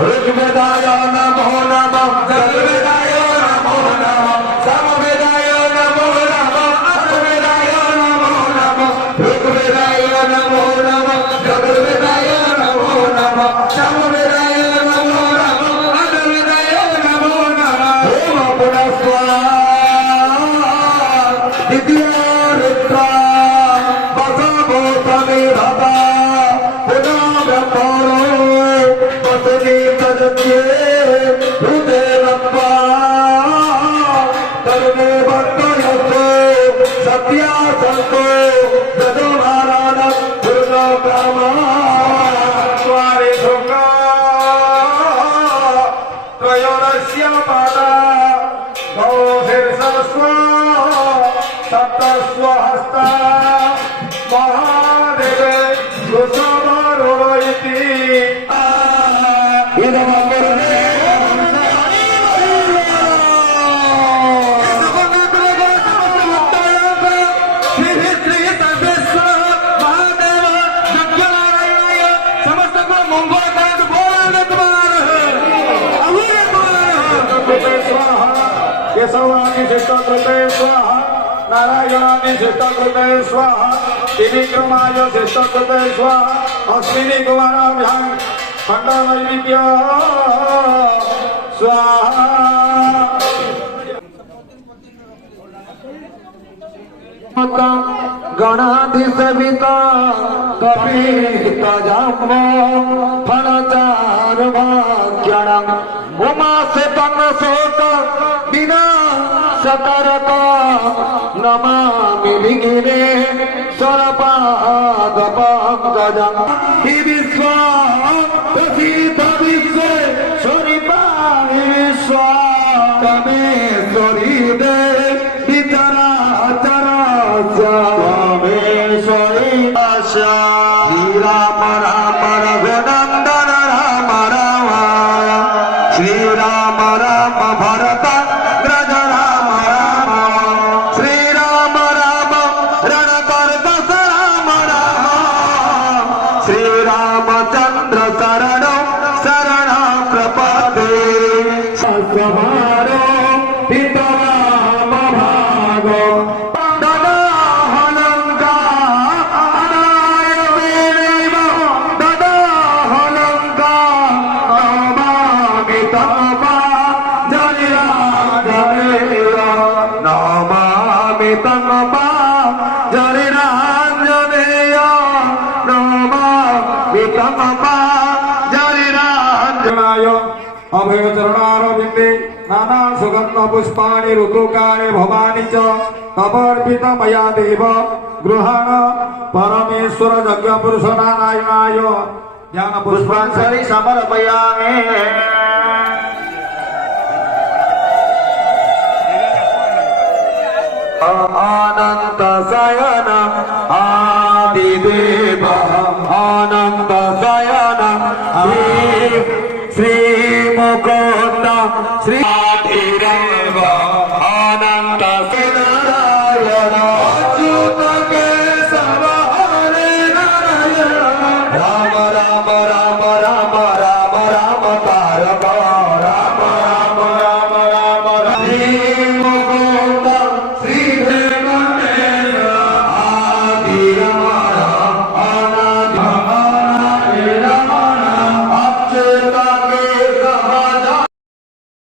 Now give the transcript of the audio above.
ऋग्वेदाय नमो नमः जगवेदाय नमो नमः सामवेदाय नमो नमः अथर्ववेदाय नमो नमः ऋग्वेदाय नमो नमः जगवेदाय नमो नमः सामवेदाय नमो नमः अथर्ववेदाय नमो नमः ओम पुनस्त्वा द्वितीयरुद्रा बसवो समेधता पुनः ब्रह्मणो बसति तजत्ये हृदयरप्पा तरुणे भक्तयस्तो सत्यासन्तो जदोमाराण पूर्णो ब्रह्मा स्वारे धुका त्रयोदश्य पादा गौशीर्षस्व सप्तस्व हस्ता महादेवे वृषभरूढ इति केशवानी शिष्टकृते स्वाहा नारायणानी शिष्टकृते स्वाहा त्रिविक्रमाय शिष्टकृते स्वाहा अश्विनी कुमाराभ्यां खण्डनैवेद्य स्वाहा गणाधिसेविता कपितजम्ब फलचार भाग्यणं उमासे तन्नशोक विनाशकारक नमामि विघ्ने स्वरपादपङ्कजं हि विश्वा प्रसीद विश्वेश्वरि पाहि विश्वा तमेश्वरि देवी चराचरस्यामेश्वरि आशा श्रीराम राम रघुनन्दन राम राम श्रीराम राम भरत व्रज राम राम श्रीराम राम रणकर्कश राम राम श्रीरामचन्द्र शरणं शरणं प्रपदे समारो पितराम भागो अभयचरणारविन्दे नाना सुगन्ध पुष्पाणि ऋतुकाले भवानि च तवर्पित मया देव गृहाण परमेश्वर यज्ञ पुरुष नारायणाय ज्ञान पुष्पाञ्जलि समर्पयामि अनंत शयन आदिदेव अनंत शयन श्री मुकुंद श्री